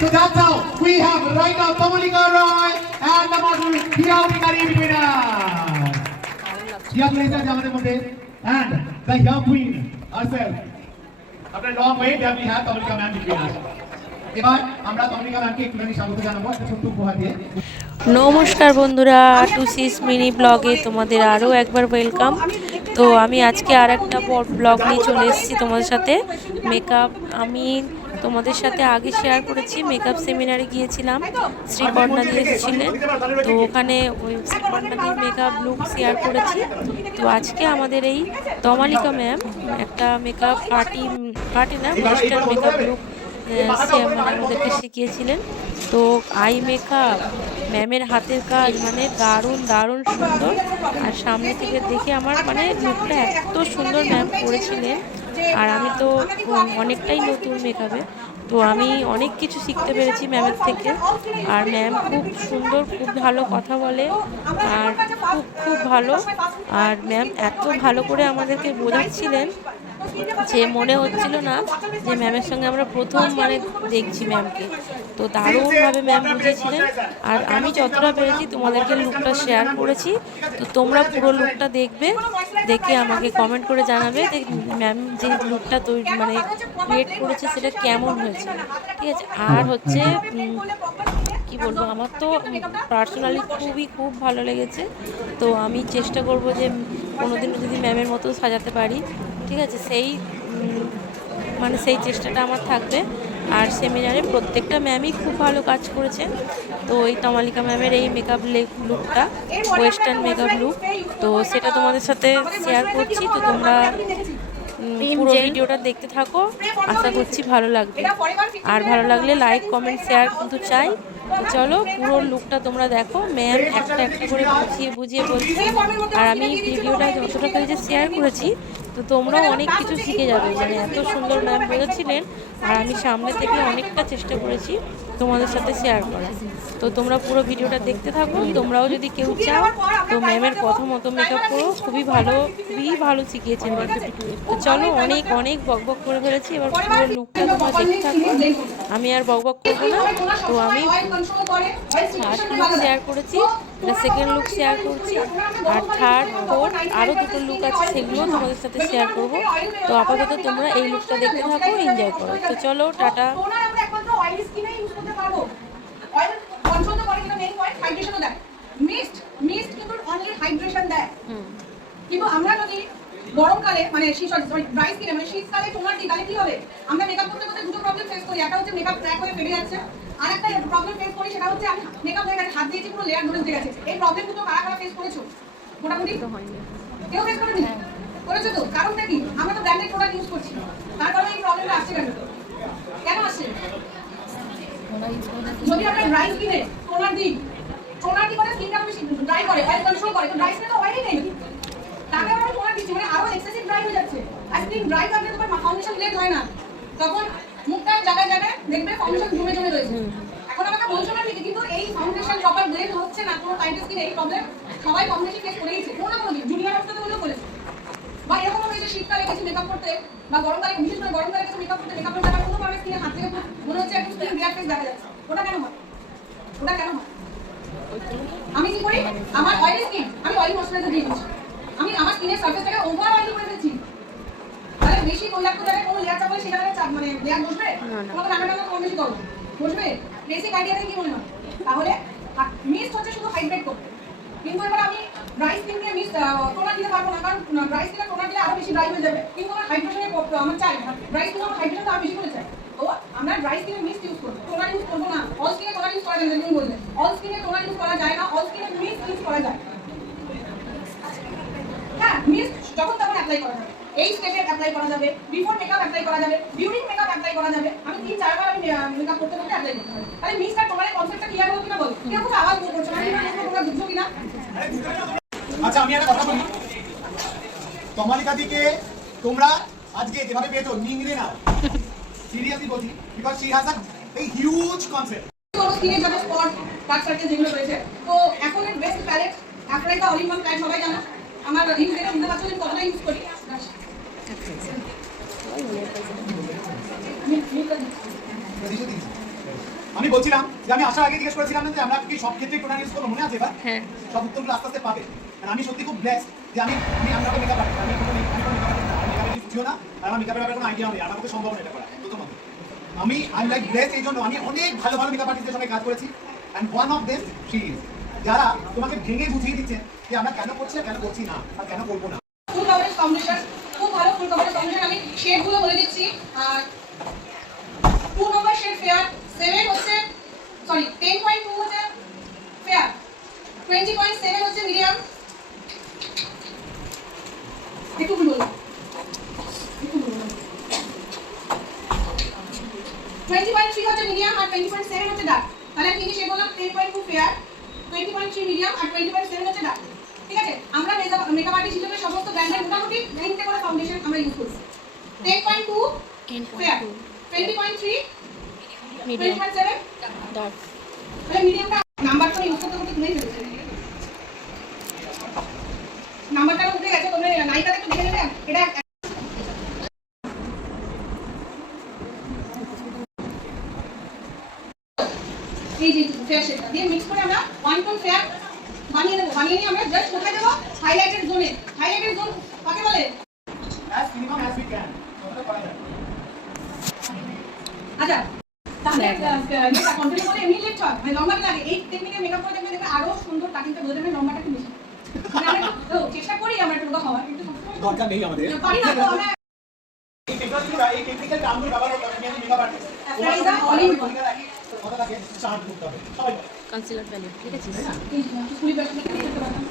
So that's how we have right now Kamalika Roy and the model Hiyawi Karim between us. Young ladies and gentlemen and the young queen herself. After a long wait, we have Kamalika ma'am between us. এবার আমরা কামলিকা ম্যামকে একটুখানি স্বাগত জানাব একটা ছোট্ট উপহার দিয়ে নমস্কার বন্ধুরা টু সিস মিনি ব্লগে তোমাদের আরও একবার ওয়েলকাম তো আমি আজকে আর একটা ব্লগ নিয়ে চলে এসেছি তোমাদের সাথে মেকআপ আমি তোমাদের সাথে আগে শেয়ার করেছি মেকআপ সেমিনারে গিয়েছিলাম শ্রীকর্ণা দিয়ে এসেছিলেন। তো ওখানে ওই শ্রীকর্ণাদির মেকআপ লুক শেয়ার করেছি। তো আজকে আমাদের এই তমালিকা ম্যাম একটা মেকআপ পার্টি পার্টি না ওয়েস্টার্ন মেকআপ লুক মানে আমাদেরকে শিখিয়েছিলেন। তো আই মেকআপ ম্যামের হাতের কাজ মানে দারুণ দারুণ সুন্দর। আর সামনে থেকে দেখে আমার মানে লুকটা এত সুন্দর ম্যাম করেছিলেন। আর আমি তো অনেকটাই নতুন মেকআপে। তো আমি অনেক কিছু শিখতে পেরেছি ম্যামের থেকে। আর ম্যাম খুব সুন্দর খুব ভালো কথা বলে। আর খুব খুব ভালো। আর ম্যাম এত ভালো করে আমাদেরকে বোঝাচ্ছিলেন যে মনে হচ্ছিল না যে ম্যামের সঙ্গে আমরা প্রথম মানে দেখছি ম্যামকে তো দারুণভাবে ম্যাম বুঝেছিলেন। আর আমি যতটা পেরেছি তোমাদেরকে লুকটা শেয়ার করেছি। তো তোমরা পুরো লুকটা দেখবে, দেখে আমাকে কমেন্ট করে জানাবে ম্যাম যে লুকটা তৈরি মানে ক্রিয়েট করেছে সেটা কেমন হয়েছে। ঠিক আছে? আর হচ্ছে কি বলব, আমার তো পার্সোনালি খুবই খুব ভালো লেগেছে। তো আমি চেষ্টা করব যে কোনোদিনও যদি ম্যামের মতো সাজাতে পারি। ঠিক আছে? সেই মানে সেই চেষ্টাটা আমার থাকবে। আর সেমিনারে প্রত্যেকটা ম্যামই খুব ভালো কাজ করেছেন। তো এই তমালিকা ম্যামের এই মেকআপ লুকটা ওয়েস্টার্ন মেকআপ লুক তো সেটা তোমাদের সাথে শেয়ার করছি। তো তোমরা পুরো ভিডিওটা দেখতে থাকো। আশা করছি ভালো লাগবে। আর ভালো লাগলে লাইক কমেন্ট শেয়ার কিন্তু চাই। চলো পুরো লুকটা তোমরা দেখো। ম্যাম একটা একটা করে বুঝিয়ে বুঝিয়ে বলছি। আর আমি ভিডিওটা যতটা পেরেছি শেয়ার করেছি। তো তোমরাও অনেক কিছু শিখে যাবে। মানে এত সুন্দর ম্যাম বলেছিলেন আর আমি সামনে থেকে অনেকটা চেষ্টা করেছি তোমাদের সাথে শেয়ার করার। তো তোমরা পুরো ভিডিওটা দেখতে থাকো তোমরাও যদি কেউ চাও তো ম্যামের কথা মতো মেকআপ করো খুবই ভালো খুবই ভালো শিখিয়েছেন তো চলো অনেক অনেক বক বক করে ফেলেছি এবার পুরো লুকটা তোমরা দেখতে থাকো। আমি আর বক বক করব না তো আমি শেয়ার করেছি। এটা সেকেন্ড লুক শেয়ার করছি। আর থার্ড ফোর্থ আরও দুটো লুক আছে সেগুলোও তোমাদের সাথে শেয়ার করব। তো আপাতত তোমরা এই লুকটা দেখতে থাকো এনজয় করো। তো চলো টাটা। আমরা মিস্ট মিস্ট কিন্তু অনলি হাইড্রেশন দেয় কিন্তু যদি গরমকালে মানে সরি ড্রাই স্কিনে মানে শীতকালে টোনার দিই তাহলে কি হবে? আমরা মেকআপ করতে করতে দুটো প্রবলেম ফেস করি। একটা হচ্ছে মেকআপ ক্র্যাক হয়ে ফেটে যাচ্ছে। আর একটা প্রবলেম ফেস করি সেটা হচ্ছে আমি মেকআপ হয়ে গেছে হাত দিয়েছি পুরো লেয়ার ধরে উঠে গেছে। এই প্রবলেম দুটো কারা কারা ফেস করেছ? মোটামুটি? কেউ ফেস করেনি? করেছ তো? কারণটা কি? আমরা তো ব্র্যান্ডেড প্রোডাক্ট ইউজ করছি। তার কারণে এই প্রবলেমটা আসছে কেন? কেন আসছে? যদি আমরা ড্রাই স্কিনে টোনার দিই টোনার কি করে? স্কিনটা বেশি ড্রাই করে অয়েল কন্ট্রোল করে তো ড্রাই স্কিনে তো অয়েলই নেই। তাকে আমরা টোনার দিচ্ছি মানে আরও এক্সেসিভ ড্রাই হয়ে যাচ্ছে। আর স্কিন ড্রাই থাকলে তোমার ফাউন্ডেশন লেট হয় না। তখন মুখটা জায়গায় জায়গায় দেখবে ফাউন্ডেশন জমে জমে রয়েছে। এখন আমাকে বলছো না ঠিকই, কিন্তু এই ফাউন্ডেশন প্রপার হচ্ছে না, কোনো টাইটের স্কিনে এই প্রবলেম সবাই কম বেশি করেইছে। কোনো না কোনো দিন জুনিয়র অবস্থাতে বলেছে বা এরকম যে শীতকালে কিছু মেকআপ করতে, বা গরমকালে, বিশেষ করে গরমকালে কিছু মেকআপ করতে মেকআপ করতে আমার কোনো ভাবে স্কিনে হাত থেকে মনে হচ্ছে একটু স্কিন রিয়াক্ট ফেস দেখা যাচ্ছে। ওটা কেন হয়? ওটা কেন হয়? আমি কি করি? আমার অয়েলি স্কিন আমি অয়েল ময়শ্চারাইজার দিয়ে দিচ্ছি। আমি আমার স্কিনের সারফেসটাকে ওভার অয়েলি করে দিচ্ছি। তাহলে বেশি তৈলাক্ত জায়গায় কোনো লেয়ার চাপলে সেখানে চাপ মানে লেয়ার বসবে? তোমাকে রান্নাটা কম বেশি করো বসবে? বেসিক আইডিয়া থেকে কি মনে হয় তাহলে হচ্ছে শুধু হাইড্রেট করতে। কিন্তু এবার আমি ড্রাই স্কিন দিয়ে মিস্ট টোনার দিতে পারব না কারণ ড্রাই স্কিনে টোনার দিলে আরও বেশি ড্রাই হয়ে যাবে। কিন্তু আমার হাইড্রেশনে আমার চাই ড্রাই স্কিন আমার বেশি করে চাই তো আমরা ড্রাই স্কিনে মিস্ট ইউজ করব। টোনার ইউজ করব না। অল স্কিনে ইউজ করা যায় না তুমি বললে। অল স্কিনে টোনার ইউজ করা যায় না অল স্কিনে ইউজ করা যায় হ্যাঁ মিস্ট যখন তখন অ্যাপ্লাই করা যাবে এই স্টেপে অ্যাপ্লাই করা যাবে বিফোর মেকআপ অ্যাপ্লাই করা যাবে ডিউরিং মেকআপ অ্যাপ্লাই করা যাবে আমি তিন চারবার আমি মেকআপ করতে করতে অ্যাপ্লাই করতে পারি তাহলে মিস্ট টোনারের কনসেপ্টটা ক্লিয়ার হলো কিনা বল? কেউ কিছু আওয়াজ করছে না কিনা তোমরা বুঝছ কিনা? আচ্ছা আমি একটা কথা বলি। কমালিকা দিকে তোমরা আজকে যেভাবে পেয়েছ নিংড়ে নাও। সিরিয়াসলি বলছি because she has a huge concept কোনো স্কিনে যাবে স্পট ডার্ক সার্কেল যেগুলো রয়েছে তো এখন এর বেস্ট প্যালেট অ্যাপ্রাইকা অল ইন ওয়ান প্যালেট সবাই জানো। আমার ইউজ এটা বুঝতে পারছ কতটা ইউজ করি। আমি বলছিলাম যে আমি আসার আগে জিজ্ঞেস করেছিলাম না যে আমরা কি সব ক্ষেত্রে ইউজ করব? মনে আছে এবার? হ্যাঁ। সব উত্তরগুলো আস্তে আস্তে পাবে। আর আমি সত্যি খুব ব্লেসড যে আমি আমি আমরা মেকআপ আর্টিস্ট আমি কোনো মেকআপ আর্টিস্ট আমি মেকআপ আর্টিস্ট না আর আমার মেকআপের ব্যাপারে কোনো আইডিয়া নেই। আমার পক্ষে সম্ভব না এটা করা প্রথমত আমি আই লাইক ব্লেসড এই জন্য আমি অনেক ভালো ভালো মেকআপ আর্টিস্টের সঙ্গে কাজ করেছি। And one of them she is যারা তোমাকে ভেঙে বুঝিয়ে দিচ্ছে যে আমরা কেন করছি আর কেন করছি না আর কেন করব না ফুল কভারেজ ফাউন্ডেশন খুব ভালো ফুল কভারেজ ফাউন্ডেশন আমি শেডগুলো বলে দিচ্ছি। আর two number shade fair seven হচ্ছে সরি টেন পয়েন্ট টু হচ্ছে ফেয়ার টোয়েন্টি পয়েন্ট সেভেন হচ্ছে মিডিয়াম একটু একটু টোয়েন্টি পয়েন্ট থ্রি হচ্ছে মিডিয়াম আর টোয়েন্টি পয়েন্ট সেভেন হচ্ছে ডার্ক তাহলে আমি কি বললাম? Ten point two fair twenty point three medium আর টোয়েন্টি পয়েন্ট সেভেন হচ্ছে ডার্ক ঠিক আছে? আমরা মেকআপ আর্টিস্ট হিসেবে সমস্ত ব্র্যান্ডের মোটামুটি তিনটে করে ফাউন্ডেশন আমরা ইউজ করছি। Ten point two fair twenty point three twenty medium point seven dark তাহলে মিডিয়ামটা নাম্বারটা ইউজ করতে করতে ভুলেই ফেলেছে নাম্বারটা উঠে গেছে তোমরা নাইকাতে একটু দেখে নেবে? এটা এই যে ফেয়ার শেডটা দিয়ে মিক্স করে আমরা ওয়ান টোন ফেয়ার বানিয়ে নেব বানিয়ে নিয়ে আমরা জাস্ট কোথায় দেবো হাইলাইটেড জোনে হাইলাইটেড জোন কাকে বলে as minimum as we can কতটা করা যায় আচ্ছা তাহলে এটা কন্টিনিউ করে এমনি লিফট হয় মানে লম্বাটা লাগে এই টেকনিকে মেকআপ করে দেখবে দেখবে আরও সুন্দর কাটিংটা বোঝা যাবে লম্বাটা একটু বেশি মানে আমরা একটু তো চেষ্টা করি আমরা একটু রোগা হওয়ার কিন্তু সবসময় দরকার নেই আমাদের। এই এই টেকনিক্যাল ব্যবহার করতে আমি মেকআপ আর্টিস্ট. কথা করতে হবে। সবাই কনসিলার ভ্যালু ঠিক আছে? ব্যাগ নিয়ে পারতাম।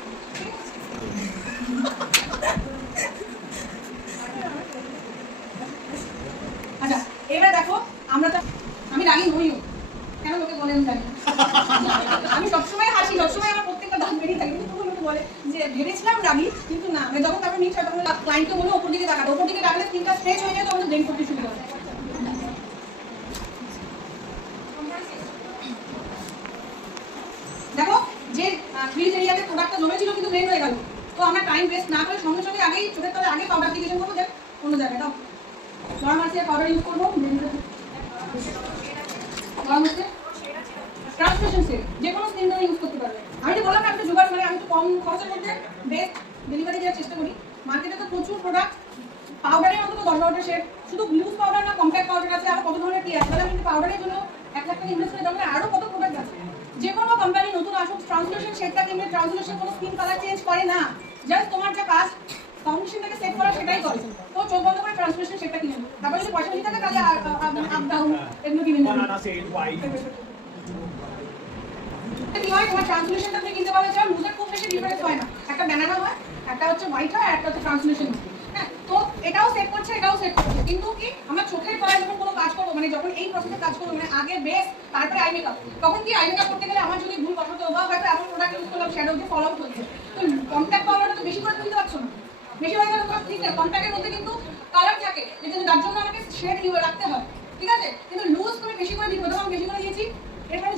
আচ্ছা এবার দেখো আমরা তো আমি রাগি নইও কেন লোকে বলে আমি জানি। আমি সবসময় হাসি সবসময় আমার প্রত্যেকটা দাঁত বেরিয়ে থাকে কিন্তু বলে যে ভেবেছিলাম রাগি, কিন্তু না, আমি যখন তারপর হয় তখন বলে ওপর দিকে ওপর দিকে স্কিনটা স্ট্রেচ হয়ে যায়, তখন ব্লেন্ড করতে দেখো, যে ফ্রিজ এরিয়াতে প্রোডাক্টটা জমেছিল কিন্তু ব্লেন্ড হয়ে গেল। তো আমরা টাইম ওয়েস্ট না করে সঙ্গে সঙ্গে আগেই চোখের তলে আগে পাউডার অ্যাপ্লিকেশন করব দেন অন্য জায়গায় দাও। গরম আছে পাউডার ইউজ করব গরম আছে? ট্রান্সমিশন সেট যে কোনো স্কিন ইউজ করতে পারবে। আমি তো বললাম না একটু জোগাড় মানে আমি তো কম খরচের মধ্যে বেস্ট ডেলিভারি দেওয়ার চেষ্টা করি। মার্কেটে তো প্রচুর প্রোডাক্ট পাউডারের অন্তত দশ বারোটা শেড শুধু লুজ পাউডার না কম্প্যাক্ট পাউডার আছে, আর কত ধরনের কি আছে। আমি পাউডারের জন্য এক লাখ টাকা ইনভেস্ট করে তাহলে আরও কত প্রোডাক্ট আছে। যে কোনো কোম্পানি নতুন আসুক ট্রান্সলেশন শেডটা কিনবে ট্রান্সলেশন কোনো স্কিন কালার চেঞ্জ করে না। জাস্ট তোমার যা কাজ ফাউন্ডেশনটাকে সেট করা, সেটাই করে। তো চোখ বন্ধ করে ট্রান্সলেশন শেডটা কিনে নাও। তারপরে যদি পয়সা বেশি থাকে, তাহলে আপ ডাউন এগুলো কিনে নেবে হয়? লুজের খুব বেশি না। একটা ব্যানানা হয়, একটা হচ্ছে হোয়াইট হয় একটা হচ্ছে হ্যাঁ। তো এটাও করছে এটাও করছে। কিন্তু কি কোনো কাজ করব মানে যখন এই কাজ করব মানে আগে তারপরে তখন কি করতে গেলে আমার যদি ভুল করলাম ফলো তো তো বেশি করে পারছ না। বেশি ঠিক কন্ট্যাক্টের মধ্যে কিন্তু কালার থাকে জন্য আমাকে শেড রাখতে হয়। ঠিক আছে? কিন্তু লুজ তুমি বেশি করে বেশি করে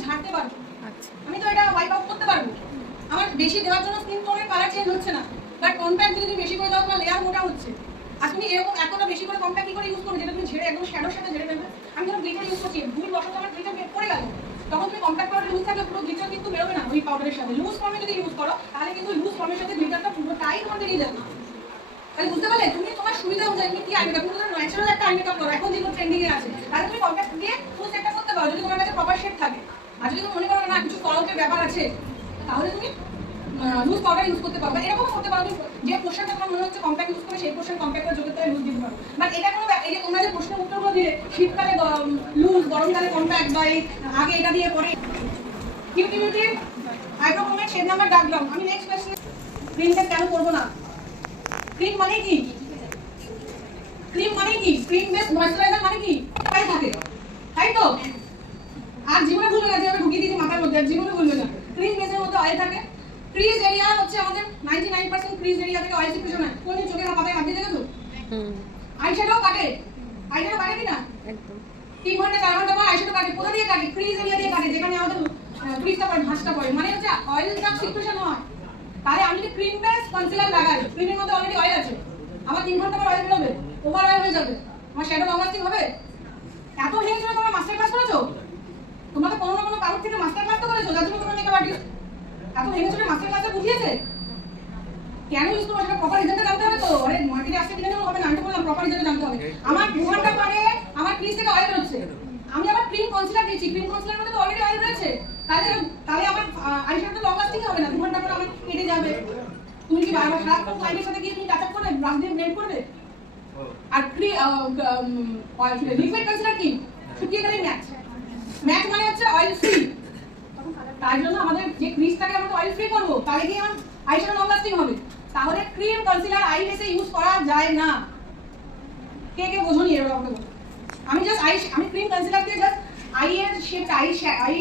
ঝাড়তে পারব। আমি তো এটা ওয়াইপ আউট করতে পারব। আমার বেশি দেওয়ার জন্য স্কিন টোনের কালার চেঞ্জ হচ্ছে না। বাট কম্প্যাক্ট যদি তুমি বেশি করে দাও, তোমার লেয়ার মোটা হচ্ছে। আর তুমি এরকম এতটা বেশি করে কম্প্যাক্ট কি করে ইউজ করবে, যেটা তুমি ঝেড়ে একদম শ্যাডোর সাথে ঝেড়ে ফেলবে? আমি যখন গ্লিটার ইউজ করছি, ভুল বসাতে আমার গ্লিটার পড়ে গেল। তখন তুমি কম্প্যাক্ট পাউডার লুজ থাকলে পুরো গ্লিটার কিন্তু বেরোবে না ওই পাউডারের সাথে। লুজ ফর্মে যদি ইউজ করো, তাহলে কিন্তু লুজ ফর্মের সাথে গ্লিটারটা পুরোটাই তোমার বেরিয়ে যাবে। তাহলে বুঝতে পারলে? তুমি তোমার সুবিধা অনুযায়ী কি আইমেকআপ তুমি তো ন্যাচারাল একটা আইমেকআপ করো। এখন যেগুলো এ আছে, তাহলে তুমি কম্প্যাক্ট দিয়ে ফুল সেটটা করতে পারো, যদি তোমার কাছে প্রপার শেড থাকে। যদি তুমি মনে করো না, কিছু তরলের ব্যাপার আছে, তাহলে তুমি লুজ পাউডার ইউজ করতে পারবে। এরকম করতে পারো যে পোর্শনটা তোমার মনে হচ্ছে কম্প্যাক্ট ইউজ করে সেই পোর্শন কম্প্যাক্ট করে যোগ্যতা লুজ দিতে পারো। বাট এটা কোনো এই যে তোমরা যে প্রশ্নের উত্তরগুলো দিলে, শীতকালে লুজ গরমকালে কম্প্যাক্ট বা আগে এটা দিয়ে পরে beauty beauty eyebrow comment shade number brown আমি নেক্সট কোয়েশ্চেন ক্রিমটা কেন করব না? ক্রিম মানে কি? ক্রিম মানে কি? ক্রিম বেস ময়শ্চারাইজার মানে কি? তাই থাকে। তাই তো? আর জীবনে ভুলবে না যে আমি ঢুকিয়ে দিয়েছি মাথার মধ্যে আর জীবনে ভুলবে না। ক্রিম বেসের মধ্যে অয়েল থাকে। ক্রিজ এরিয়া হচ্ছে আমাদের 99% ক্রিজ এরিয়া থেকে অয়েল সিক্রেশন হয় কোন চোখের পাতায় হাত দিয়ে দেখেছ? আইশ্যাডো কাটে। আইশ্যাডো কাটে কি না তিন ঘণ্টা চার ঘণ্টা পর আইশ্যাডো কাটে। কোথা দিয়ে কাটে? ক্রিজ এরিয়া দিয়ে কাটে যেখানে আমাদের ক্রিজটা পড়ে ভাঁজটা পড়ে। মানে হচ্ছে অয়েলটা সিক্রেশন হয়। তাহলে আমি যদি ক্রিম বেস কনসিলার লাগাই ক্রিমের মধ্যে অলরেডি অয়েল আছে। আমার তিন ঘণ্টা পর অয়েল বেরোবে ওভার অয়েল হয়ে যাবে। আমার শ্যাডো লং লাস্টিং হবে? এত ভেঙে চলে তোমার মাস্টার ক্লাস করেছ তোমরা তো কোনো না কোনো কারোর থেকে মাস্টার ক্লাস তো করেছ যার জন্য তোমরা মেকআপ আর্টিস্ট এত ভেঙে চলে মাস্টার ক্লাসে বুঝিয়েছে কেন ইউজ করব সেটা প্রপার রিজনটা জানতে হবে তো আরে মার্কেটে আসতে কিনে নেব হবে না আমি তো বললাম প্রপার রিজনটা জানতে হবে আমার দু ঘণ্টা পরে আমার ক্রিজ থেকে অয়েল হচ্ছে আমি আবার ক্রিম কনসিলার দিয়েছি ক্রিম কনসিলার মধ্যে তো অলরেডি অয়েল রয়েছে তাহলে তাহলে আমার আইশ্যাডো লং লাস্টিং হবে না দু ঘণ্টা পরে আমার কেটে যাবে তুমি কি বারবার সারাক্ষণ ক্লাইন্টের সাথে গিয়ে তুমি টাচ আপ করবে ব্রাশ করবে? আর ক্রি লিকুইড কনসিলার কি? শুকিয়ে গেলে ম্যাচ ম্যাচ মানে হচ্ছে অয়েল ফ্রি তার জন্য আমাদের যে ক্রিজটাকে আমরা অয়েল ফ্রি করব। তাহলে কি আমার আইশ্যাডো লং লাস্টিং হবে? তাহলে ক্রিম কনসিলার আই বেসে ইউজ করা যায় না। কে কে বোঝনি এর আমি জাস্ট আই আমি ক্রিম কনসিলার দিয়ে জাস্ট আই এর shape eye eye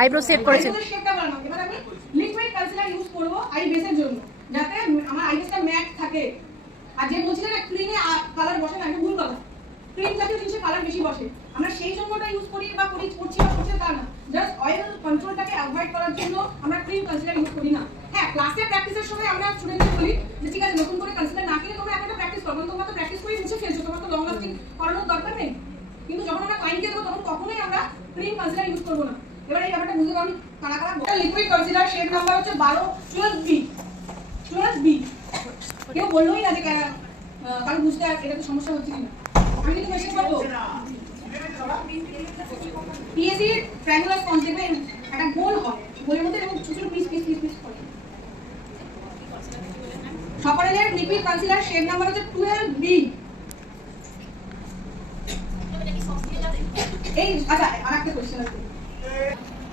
Eyebrow set করেছেন। শেপটা বানাবো এবার আমি লিকুইড কনসিলার ইউজ করব আই বেসের জন্য। যাতে আমার আই বেসটা ম্যাট থাকে। আর যে বলছিলেন না ক্রিমে কালার বসে না, এটা ভুল কথা। ক্রিম জাতীয় জিনিসে কালার বেশি বসে। আমরা সেই জন্য ওটা ইউজ করি বা করি, করছি বা করছি তা না। জাস্ট অয়েল কন্ট্রোলটাকে অ্যাভয়েড করার জন্য আমরা ক্রিম কনসিলার ইউজ করি না। হ্যাঁ ক্লাসে প্র্যাকটিসের সময় আমরা স্টুডেন্টদের বলি যে, ঠিক আছে, নতুন করে কনসিলার না কিনে তোমরা একটা প্র্যাকটিস করো তোমরা তো প্র্যাকটিস করে মুছে ফেলছো, তোমার তো লং লাস্টিং করানোর দরকার নেই। কিন্তু যখন আমরা ক্লায়েন্টকে দেবো, তখন কখনোই আমরা ক্রিম কনসিলার ইউজ করব না। এবার এই ব্যাপারটা বুঝতে পারো, কারা কারা লিকুইড কনসিলার শেড নাম্বার হচ্ছে বারো টুয়েলভ বি টুয়েলভ বি কেউ বললোই না যে কা- আহ, কারণ বুঝতে এটা তো সমস্যা হচ্ছে কিনা। আমি কিন্তু মেসেজ করব। পিএসসি ট্রায়াঙ্গুলার স্পঞ্জ একটা গোল হয়। গোলের মধ্যে এরকম ছোট ছোট পিস পিস পিস পিস করে। সকালের লিকুইড কনসিলার শেড নাম্বার হচ্ছে টুয়েলভ বি এই আচ্ছা আর একটা কোশ্চেন আছে।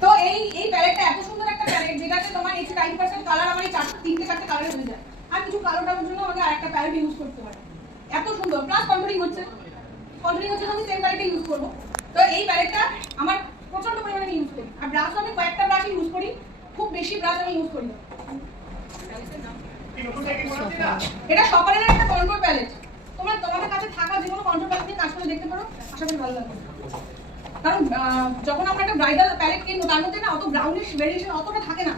তো এই এই প্যালেটটা এত সুন্দর একটা প্যালেট যেটাতে তোমার এইটি নাইন পার্সেন্ট কালার আমার এই চারটে তিনটে চারটে কালারে হয়ে যায়। আর কিছু কালো টালোর জন্য আমাকে আরেকটা প্যালেট ইউজ করতে হয়। এত সুন্দর। প্লাস কন্ট্রোলিং হচ্ছে। কন্ট্রোলিং হচ্ছে আমি সেম প্যালেটে ইউজ করব। তো এই প্যালেটটা আমার প্রচণ্ড পরিমাণে ইউজ করি। আর ব্রাশ আমি কয়েকটা ব্রাশ ইউজ করি। খুব বেশি ব্রাশ আমি ইউজ করি এটা সকালের একটা কন্ট্রোল প্যালেট তোমরা তোমাদের কাছে থাকা যে কোনো কন্ট্রোল প্যালেট কাজ করে দেখতে পারো। আশা করি ভালো লাগবে। কারণ যখন আমরা একটা ব্রাইডাল প্যালেট কিনবো, তার মধ্যে না অত ব্রাউনিশ ভেরিয়েশন অতটা থাকে না।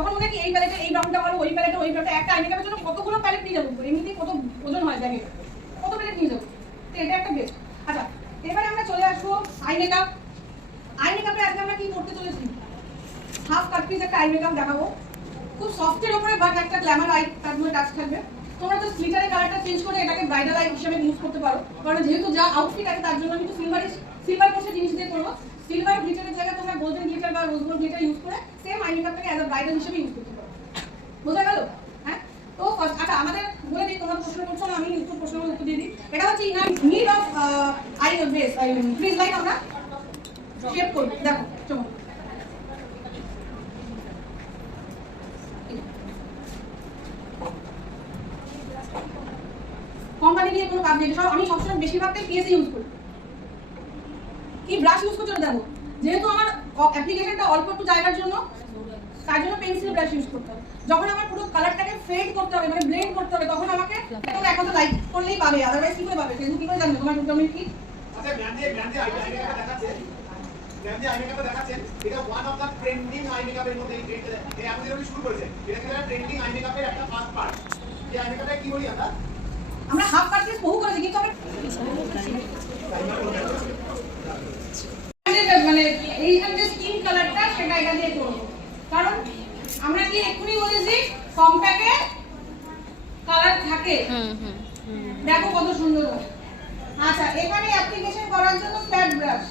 তখন মনে হয় এই প্যালেটে এই ব্রাউনটা ভালো, ওই প্যালেটে ওই প্যালেটে একটা আই মেকআপের জন্য কতগুলো প্যালেট নিয়ে যাব? এমনিতেই কত ওজন হয় ব্যাগে কত প্যালেট নিয়ে যাব? তো এটা একটা বেস্ট আচ্ছা এবারে আমরা চলে আসব আই মেকআপ আই মেকআপে আজকে আমরা কি করতে চলেছি? হাফ কাট পিস একটা আই মেকআপ দেখাবো। খুব সফটের উপরে বাট একটা গ্ল্যামার আই তার মধ্যে টাচ থাকবে। তোমরা তো স্লিটারের কালারটা চেঞ্জ করে এটাকে ব্রাইডাল আই হিসেবে ইউজ করতে পারো। কারণ যেহেতু যা আউটফিট আছে, তার জন্য আমি তো সিলভার সিলভার কোর্সের জিনিস দিয়ে করব। সিলভার গ্লিটারের জায়গায় তোমরা গোল্ডেন গ্লিটার বা রোজ গোল্ড গ্লিটার ইউজ করে সেম আই মেকআপটাকে অ্যাজ আ ব্রাইডাল হিসেবে ইউজ করতে পারো। বোঝা গেল? হ্যাঁ? তো আচ্ছা আমাদের বলে দিই, তোমরা প্রশ্ন করছ আমি উত্তর প্রশ্ন উত্তর দিয়ে দিই। এটা হচ্ছে inner need of eye base freeze line আমরা শেপ করব দেখো, চলো। কোম্পানি দিয়ে কোনো কাজ নেই সব আমি সবসময় বেশিরভাগটাই পিএসসি ইউজ করি। কি ব্রাশ ইউজ করছ দেখো। যেহেতু আমার অ্যাপ্লিকেশনটা অল্প একটু জায়গার জন্য তার জন্য পেন্সিল ব্রাশ ইউজ করতে হবে। যখন আমার পুরো কালারটাকে ফেড করতে হবে মানে ব্লেন্ড করতে হবে তখন আমাকে এখন তো লাইক করলেই পাবে আদারওয়াইজ কি করে পাবে? ফেসবুক কি করে জানবে? তোমার ডকুমেন্ট কি? আচ্ছা ব্র্যান্ডে ব্র্যান্ডে আই মেকআপ দেখাচ্ছে। ব্র্যান্ডে মেকআপ দেখাচ্ছে। এটা one of the trending eye মেকআপের মধ্যে এই ট্রেন্ড এই এখন যেটা শুরু করেছে। এটা কিন্তু ট্রেন্ডিং আই মেকআপের একটা ফার্স্ট পার্ট এই আই মেকআপটা কি বলি আমরা? আমরা হাফ পার্সেন্ট বহু করেছি কিন্তু আমরা মানে এইখানে যে স্কিন কালারটা সেটা এটা দিয়ে করব। আমরা কি এক্ষুনি বলেছি? কম্প্যাক্টে কালার থাকে। হুম দেখো কত সুন্দর। আচ্ছা এখানে অ্যাপ্লিকেশন করার জন্য ফ্ল্যাট ব্রাশ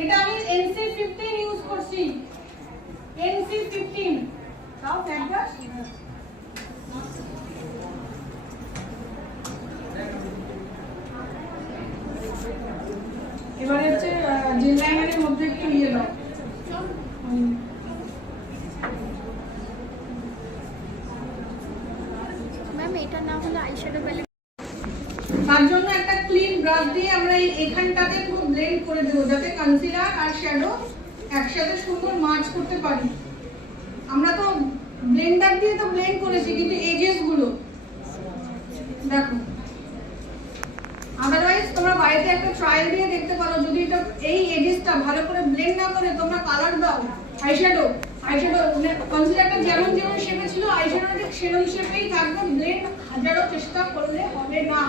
এটা আমি এনসি ফিফটিন ইউজ করছি। এনসি ফিফটিন তাও ফ্ল্যাট ব্রাশ এবারে হচ্ছে জেল লাইনারের মধ্যে একটু ইয়ে দাও উম, ম্যাম এটা না হলে আইশ্যাডো প্যালেট তার জন্য একটা ক্লিন ব্রাশ দিয়ে আমরা এই এখানটাতে পুরো ব্লেন্ড করে দেবো, যাতে কনসিলার আর শ্যাডো একসাথে সুন্দর মার্চ করতে পারি। আমরা তো ব্লেন্ডার দিয়ে তো ব্লেন্ড করেছি, কিন্তু এজেস দেখো। আদারওয়াইজ তোমরা বাড়িতে একটা ট্রায়াল দিয়ে দেখতে পারো, যদি এটা এই এজেসটা ভালো করে ব্লেন্ড না করে, তোমরা কালার দাও আইশ্যাডো আইশ্যাডো কনসিলারটা যেমন যেমন শেপে ছিল, আইশ্যাডোটা সেরকম শেপেই থাকবে ব্লেন্ড হাজারো চেষ্টা করলে হবে না।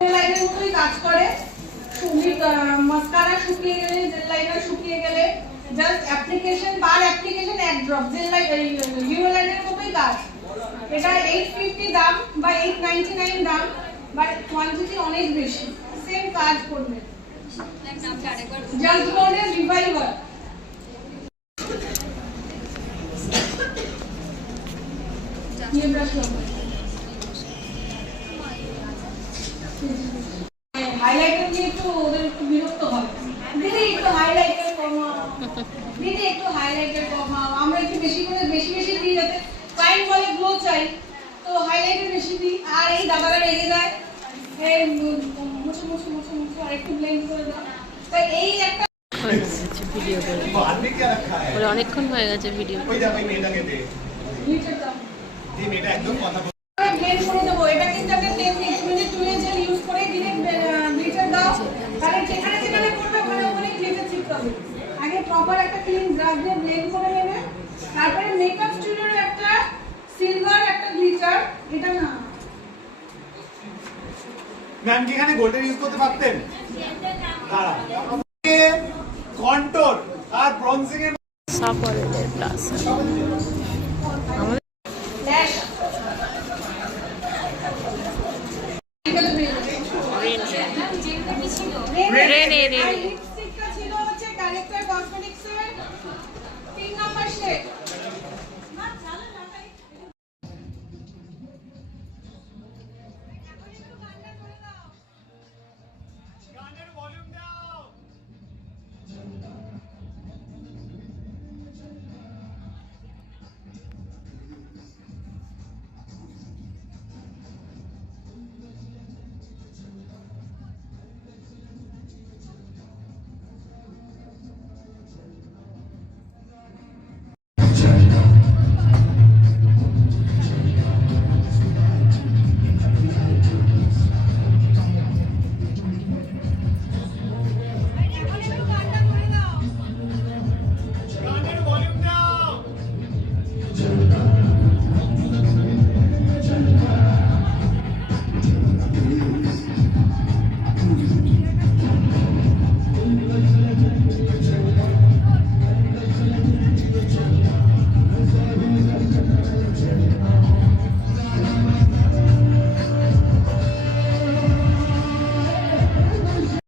লাইনের মতোই কাজ করে। মাস্কারা শুকিয়ে গেলে জাস্ট অ্যাপ্লিকেশন পার অ্যাপ্লিকেশন এক ড্রপ জেল হিরো লাইনের মতোই কাজ। এটা 850 দাম বা 899 দাম বাট কোয়ান্টিটি অনেক বেশি। সেম কাজ করবে। জাঙ্ক বন্ডের একটু ওদের আমরা একটু বেশি করে বেশি বেশি দিই যাতে ক্লায়েন্ট বলে গ্লো চাই তো হাইলাইটার বেশি দিই আর এই দাদারা রেগে যায় মুছে মুছে মুছে মুছে আর একটু ব্লেন্ড করে দাও অনেকক্ষণ হয়ে গেছে ভিডিও প্রপার একটা ক্লিন একটা ম্যাম কি এখানে গোল্ডের ইউজ করতে পারতেন?